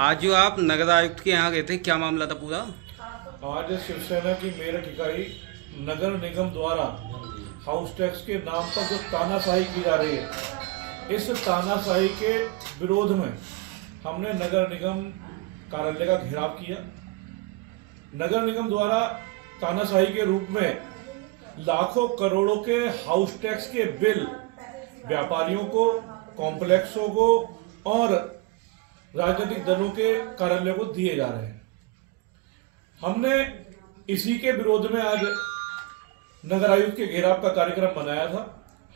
आज जो आप नगर आयुक्त के यहाँ गए थे, क्या मामला था पूरा? आज शिवसेना की मेरठ इकाई नगर निगम द्वारा हाउस टैक्स के नाम पर जो तानाशाही की जा रही है, इस तानाशाही के विरोध में हमने नगर निगम कार्यालय का घेराव किया। नगर निगम द्वारा तानाशाही के रूप में लाखों करोड़ों के हाउस टैक्स के बिल व्यापारियों को, कॉम्प्लेक्सों को और राजनीतिक दलों के कार्यालयों को दिए जा रहे हैं। हमने इसी के विरोध में आज नगर आयुक्त के घेराव का कार्यक्रम बनाया था।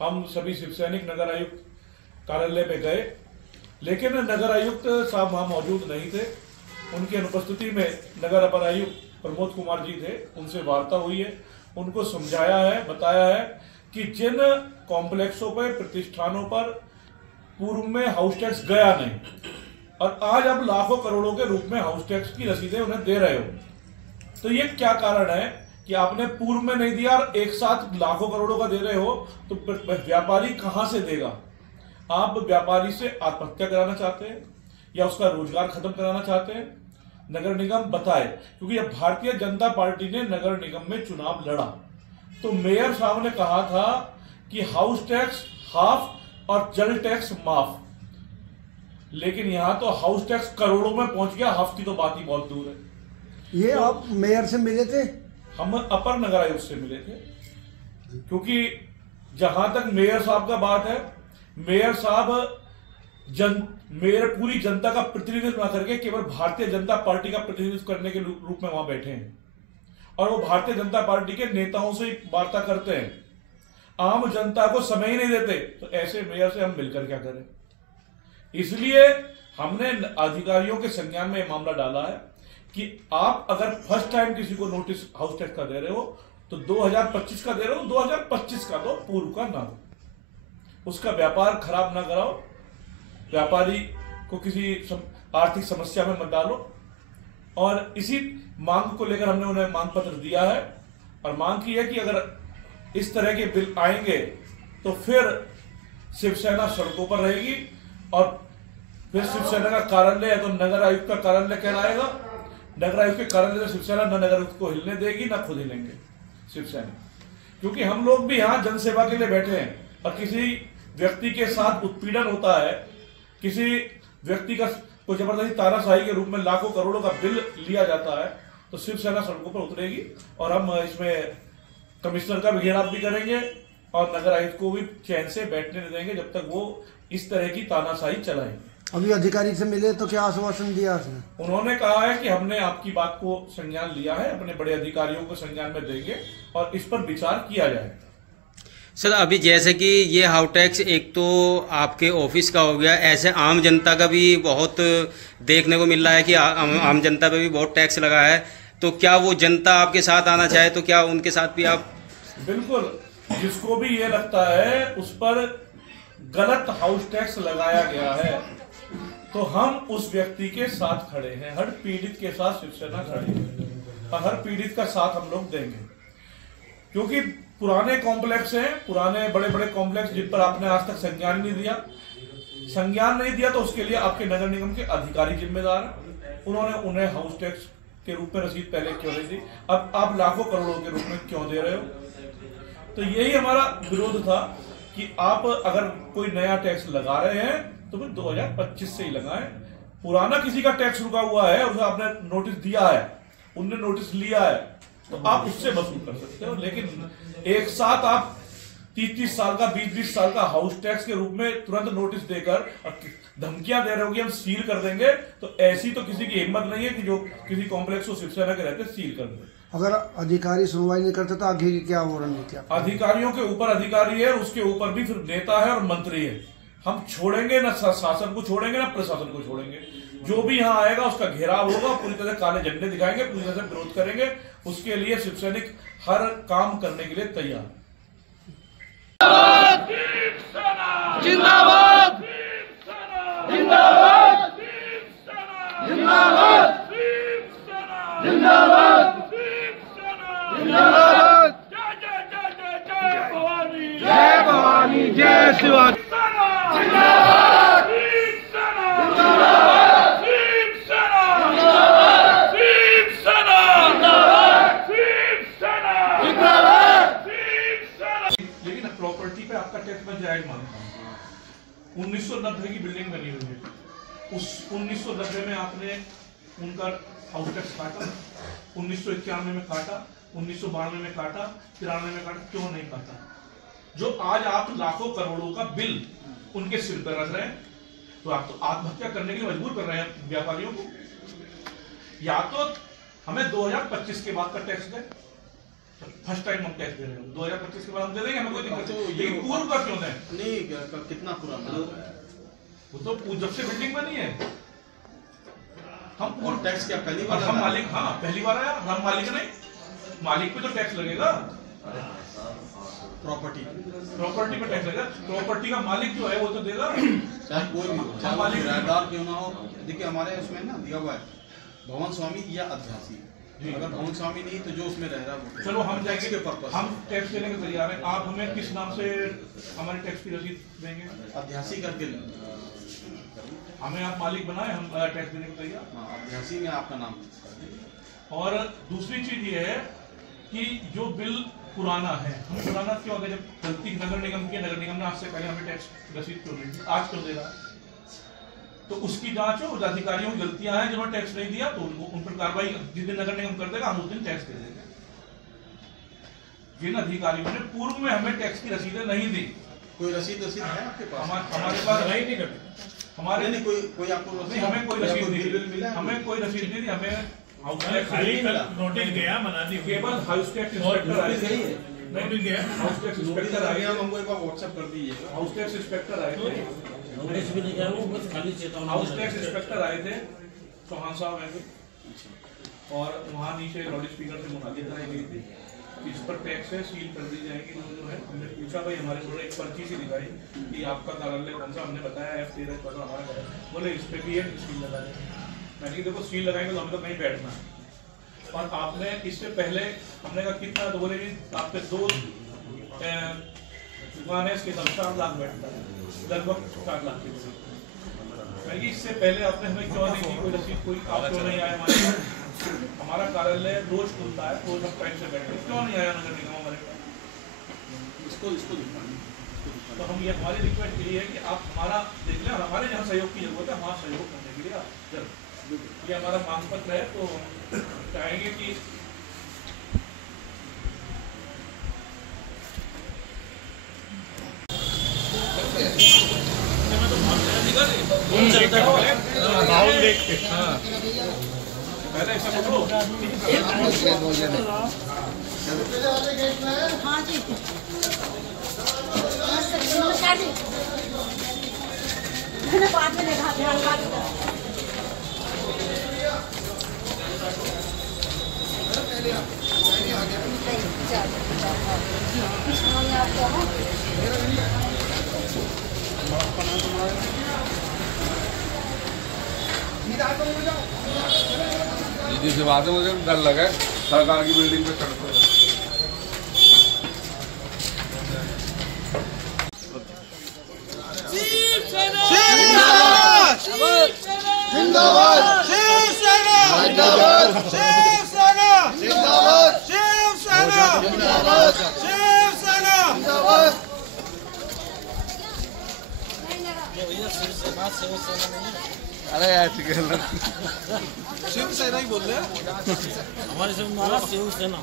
हम सभी शिवसैनिक नगर आयुक्त कार्यालय में गए, लेकिन नगर आयुक्त साहब वहां मौजूद नहीं थे। उनकी अनुपस्थिति में नगर अपर आयुक्त प्रमोद कुमार जी थे, उनसे वार्ता हुई है, उनको समझाया है, बताया है कि जिन कॉम्प्लेक्सों पर, प्रतिष्ठानों पर पूर्व में हाउस टैक्स गया नहीं और आज अब लाखों करोड़ों के रूप में हाउस टैक्स की रसीदें उन्हें दे रहे हो, तो ये क्या कारण है कि आपने पूर्व में नहीं दिया और एक साथ लाखों करोड़ों का दे रहे हो? तो व्यापारी कहां से देगा? आप व्यापारी से आत्महत्या कराना चाहते हैं या उसका रोजगार खत्म कराना चाहते हैं? नगर निगम बताए, क्योंकि अब भारतीय जनता पार्टी ने नगर निगम में चुनाव लड़ा तो मेयर साहब ने कहा था कि हाउस टैक्स हाफ और जल टैक्स माफ, लेकिन यहां तो हाउस टैक्स करोड़ों में पहुंच गया, हाफ की तो बात ही बहुत दूर है। ये तो आप मेयर से मिले थे? हम अपर नगर आयुक्त से मिले थे, क्योंकि जहां तक मेयर साहब का बात है, मेयर साहब मेयर पूरी जनता का प्रतिनिधित्व न करके केवल भारतीय जनता पार्टी का प्रतिनिधित्व करने के रूप में वहां बैठे हैं और वो भारतीय जनता पार्टी के नेताओं से वार्ता करते हैं, आम जनता को समय ही नहीं देते। तो ऐसे मेयर से हम मिलकर क्या करें? इसलिए हमने अधिकारियों के संज्ञान में यह मामला डाला है कि आप अगर फर्स्ट टाइम किसी को नोटिस हाउस टैक्स का दे रहे हो तो 2025 का दे रहे हो, 2025 का दो, पूर्व का ना दो। उसका व्यापार खराब ना कराओ, व्यापारी को किसी आर्थिक समस्या में मत डालो। और इसी मांग को लेकर हमने उन्हें मांग पत्र दिया है और मांग की है कि अगर इस तरह के बिल आएंगे तो फिर शिवसेना सड़कों पर रहेगी और फिर शिवसेना का कार्यालय है तो नगर आयुक्त का कार्यालय कहलाएगा। नगर आयुक्त के कार्यालय से शिवसेना न नगर आयुक्त को हिलने देगी, ना खुद हिलेंगे शिवसेना, क्योंकि हम लोग भी यहाँ जनसेवा के लिए बैठे हैं और किसी व्यक्ति के साथ उत्पीड़न होता है, किसी व्यक्ति का को जबरदस्ती तानाशाही के रूप में लाखों करोड़ों का बिल लिया जाता है, तो शिवसेना सड़कों पर उतरेगी और हम इसमें कमिश्नर का भी घेराव भी करेंगे और नगर आयुक्त को भी चैन से बैठने नहीं देंगे जब तक वो इस तरह की तानाशाही चलाएंगे। अभी अधिकारी से मिले तो क्या आश्वासन दिया उसने? उन्होंने कहा है कि हमने आपकी बात को संज्ञान लिया है, अपने बड़े अधिकारियों को संज्ञान में देंगे और इस पर विचार किया जाएगा। सर, अभी जैसे कि ये हाउस टैक्स एक तो आपके ऑफिस का हो गया, ऐसे आम जनता का भी बहुत देखने को मिल रहा है कि आम जनता पे भी बहुत टैक्स लगा है, तो क्या वो जनता आपके साथ आना चाहे तो क्या उनके साथ भी आप? बिल्कुल, जिसको भी ये लगता है उस पर गलत हाउस टैक्स लगाया गया है तो हम उस व्यक्ति के साथ खड़े हैं, हर पीड़ित के साथ शिवसेना खड़ी है और हर पीड़ित का साथ हम लोग देंगे, क्योंकि पुराने कॉम्प्लेक्स हैं, पुराने बड़े बड़े कॉम्प्लेक्स जिन पर आपने आज तक संज्ञान नहीं दिया तो उसके लिए आपके नगर निगम के अधिकारी जिम्मेदार हैं। उन्होंने उन्हें हाउस टैक्स के रूप में रसीद पहले क्यों नहीं दी, अब आप लाखों करोड़ों के रूप में क्यों दे रहे हो? तो यही हमारा विरोध था कि आप अगर कोई नया टैक्स लगा रहे हैं तो फिर 2025 से ही लगाएं। पुराना किसी का टैक्स रुका हुआ है, उसे आपने नोटिस दिया है, उनने नोटिस लिया है, तो आप उससे वसूल कर सकते हो, लेकिन एक साथ आप 30-30 साल का, 20-20 साल का हाउस टैक्स के रूप में तुरंत नोटिस देकर धमकियां दे रहे हो कि हम सील कर देंगे, तो ऐसी तो किसी की हिम्मत नहीं है कि जो किसी कॉम्प्लेक्स को शिवसेना के रहते सील कर दे। अगर अधिकारी सुनवाई नहीं करते तो आगे की क्या हो रणनीति? अधिकारियों के ऊपर अधिकारी है, उसके ऊपर भी फिर नेता है और मंत्री है। हम छोड़ेंगे ना शासन को, छोड़ेंगे ना प्रशासन को छोड़ेंगे। जो भी यहाँ आएगा उसका घेराव होगा, पूरी तरह काले झंडे दिखाएंगे, पूरी तरह से विरोध करेंगे। उसके लिए शिवसैनिक हर काम करने के लिए तैयार। जिंदाबाद, जिंदाबाद, जिंदाबाद, जिंदाबाद, जिंदाबाद, जय भवानी, जय शिवाजी। 1990 की बिल्डिंग बनी हुई है, उस 1990 में आपने उनका हाउस टैक्स काटा, 1991 में काटा, 1992 में काटा, 93 में काटा, क्यों नहीं काटा? जो आज आप लाखों करोड़ों का बिल उनके सिर पर रख रहे हैं, तो आप तो आत्महत्या करने के लिए मजबूर कर रहे हैं व्यापारियों को। या तो हमें 2025 के बाद का टैक्स दें, फर्स्ट टाइम हम टैक्स दे रहे हैं, 2025 के बाद हम दे देंगे, हमें कोई दिक्कत नहीं। लेकिन पूर्व का क्यों दें? नहीं, कितना पुराना? वो तो जब से बिल्डिंग बनी है। हम पूर्व टैक्स क्या पहली बार? हम मालिक, हाँ पहली बार आया, हम मालिक नहीं, मालिक पे तो टैक्स लगेगा, प्रॉपर्टी पे टैक्स लगेगा। प्रॉपर्टी का मालिक जो है वो तो देगा, चाहे कोई भी हो, चाहे मालिक किराएदार क्यों ना हो। देखिए हमारे उसमें ना दिया हुआ है भवन स्वामी या अध्यासी, अगर भवन स्वामी नहीं तो जो उसमें रह रहा है। चलो हम जाएंगे के पर्पस, हम टैक्स देने के तैयार हैं। आप हमें किस नाम से हमारे टैक्स की रसीद देंगे? अध्यासी करके हमें आप मालिक बनाए, हम टैक्स देने को तैयार। अध्यासी में आपका नाम। और दूसरी चीज ये है कि जो बिल पुराना है, हम पुराना क्यों? अगर जब गलती नगर निगम की, नगर निगम ने आज से पहले हमें टैक्स रसीद क्यों नहीं दी, आज क्यों दे रहा है? तो उसकी जांच हो, अधिकारियों की गलतियां हैं, जिन्होंने टैक्स नहीं दिया तो उनको उन पर कार्रवाई जिस दिन नगर निगम कर देगा हम उस दिन टैक्स दे देंगे। जिन अधिकारियों ने पूर्व में हमें टैक्स की रसीदें नहीं दी, कोई रसीद है आपके पास? हमारे पास नहीं करते, हमारे नहीं कोई आपको नहीं, हमें कोई रसीद नहीं दी, हमें कोई रसीद नहीं दी। हमें हाउस टैक्स नोटिस गया बना दी, केवल हाउस टैक्स इंस्पेक्टर आए थे, नोटिस गया, हाउस टैक्स इंस्पेक्टर आए थे, हमको एक बार व्हाट्सएप कर दीजिए। हाउस टैक्स इंस्पेक्टर आए थे, नोटिस भी नहीं गया, वो बस खाली चेतावनी। हाउस टैक्स इंस्पेक्टर आए थे, चौहान साहब आए थे, और वहाँ नीचे लाउड स्पीकर से मुनादी कराई गई थी, इस पर टैक्स है, सील कर दी जाएगी। जो है हमने पूछा भाई हमारे को एक पर्ची सी दिखाई कि आपका कार्यालय कौन सा, हमने बताया F13 पर हमारा है, बोले इस पे भी है सील लगा दें। मैंने कहा देखो सील लगाएंगे तो हम तो नहीं बैठना, और आपने इससे पहले हमने कहा कितना, तो बोले आपके 2 दुकान है, इसके 4 लाख बैठता है, लगभग 4 लाख की। मैंने कहा इससे पहले आपने हमें क्यों नहीं की कोई रसीद, कोई आप क्यों नहीं आए हमारे पास? हमारा कार्यालय रोज खुलता है, रोज हम टाइम से बैठते, क्यों नहीं आया नगर निगम हमारे पास? इसको तो हम ये हमारी रिक्वेस्ट यही है कि आप हमारा देख लें, और हमारे जहाँ सहयोग की जरूरत है वहाँ सहयोग करने के लिए आप ये हमारा मांग पत्र है। तो चाहेंगे कि पहले ऐसा पकड़ो। हाँ जी, बाद में देखा ध्यान दीदी से बात है, मुझे डर लगा सरकार की बिल्डिंग पे चढ़ते। जिंदाबाद शिवसेना जिंदाबाद शिवसेना जिंदाबाद शिवसेना जिंदाबाद शिवसेना जिंदाबाद। अरे यार ठीक है शिवसेना ही बोल रहे हैं, हमारे शिवसेना।